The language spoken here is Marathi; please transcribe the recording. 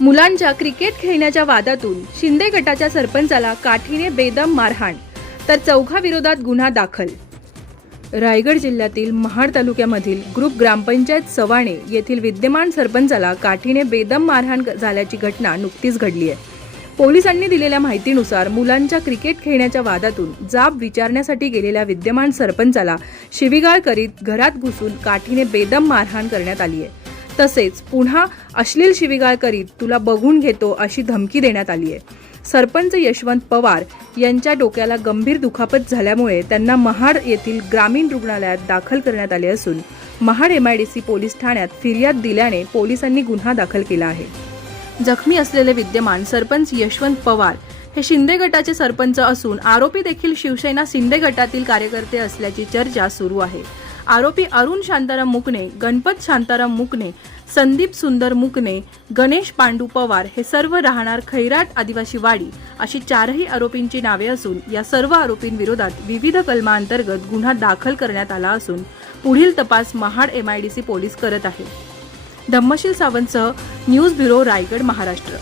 मुलांच्या क्रिकेट खेळण्याच्या वादातून शिंदे गटाच्या सरपंचाला काठीने बेदम मारहाण, तर चौघाविरोधात गुन्हा दाखल. रायगड जिल्ह्यातील महाड तालुक्यामधील ग्रुप ग्रामपंचायत सवाणे येथील विद्यमान सरपंचाला काठीने बेदम मारहाण झाल्याची घटना नुकतीच घडली आहे. पोलिसांनी दिलेल्या माहितीनुसार मुलांच्या क्रिकेट खेळण्याच्या वादातून जाब विचारण्यासाठी गेलेल्या विद्यमान सरपंचाला शिवीगाळ करीत घरात घुसून काठीने बेदम मारहाण करण्यात आली आहे. तसेच पुन्हा अश्लील शिवीगाळ करीत तुला बघून घेतो अशी धमकी देण्यात आली आहे. सरपंच यशवंत पवार यांच्या डोक्याला गंभीर दुखापत झाल्यामुळे त्यांना महाड येथील ग्रामीण रुग्णालयात दाखल करण्यात आले असून महाड MIDC पोलीस ठाण्यात फिर्याद दिल्याने पोलिसांनी गुन्हा दाखल केला आहे. जखमी असलेले विद्यमान सरपंच यशवंत पवार हे शिंदे गटाचे सरपंच असून आरोपी देखील शिवसेना शिंदे गटातील कार्यकर्ते असल्याची चर्चा सुरू आहे. आरोपी अरुण शांताराम मुकणे, गणपत शांताराम मुकणे, संदीप सुंदर मुकणे, गणेश पांडू पवार हे सर्व राहणार खैराट आदिवासी वाडी अशी चारही आरोपींची नावे असून या सर्व आरोपींविरोधात विविध कलमांतर्गत गुन्हा दाखल करण्यात आला असून पुढील तपास महाड MIDC पोलीस करत आहे. धम्मशील सावंतसह न्यूज ब्युरो, रायगड, महाराष्ट्र.